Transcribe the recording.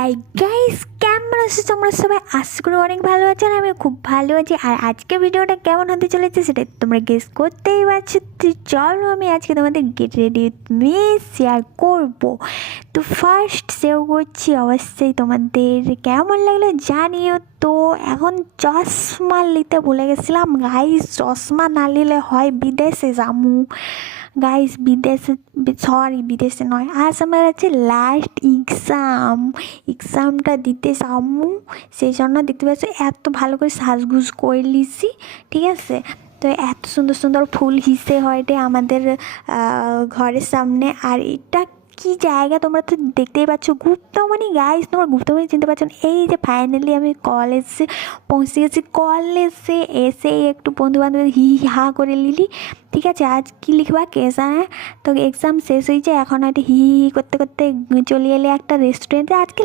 Hi guys, কেমন আছো তোমরা সবাই? আশা করি অনেক ভালো আছো আর আমি খুব ভালো আছি। আর আজকে ভিডিওটা কেমন হতে চলেছে সেটা তোমরা গেস করতেই পারছো। তো চলো আমি আজকে তোমাদের গেট রেডি মি শেয়ার করবো। তো ফার্স্ট শেয়ার করছি অবশ্যই তোমাদের কেমন লাগলো জানিও। তো এখন চশমা নিতে ভুলে গেছিলাম গাইস, চশমা না নিলে হয় বিদেশে যামু গাইস। বিদেশে নয়, আজ আমার আছে লাস্ট এক্সামটা দিতে যামু। সেই জন্য দেখতে পাচ্ছি এত ভালো করে সাজগুজ করে লিছি, ঠিক আছে। তো এত সুন্দর সুন্দর ফুল হিসে হয় আমাদের ঘরের সামনে। আর এটা কি জায়গা তোমরা তো দেখতেই পাচ্ছ, গুপ্তমণি গাইস। তোমরা গুপ্তমণি চিনতে পারছো না? এই যে ফাইনালি আমি কলেজে পৌঁছে গেছি। কলেজে এসে একটু বন্ধু বান্ধব হি হি হা করে নিলি, ঠিক আছে। আজ কি লিখবা কে জানে। তো এক্সাম শেষ হয়েছে, এখন একটা হি হি করতে করতে চলে এলে একটা রেস্টুরেন্টে। আজকে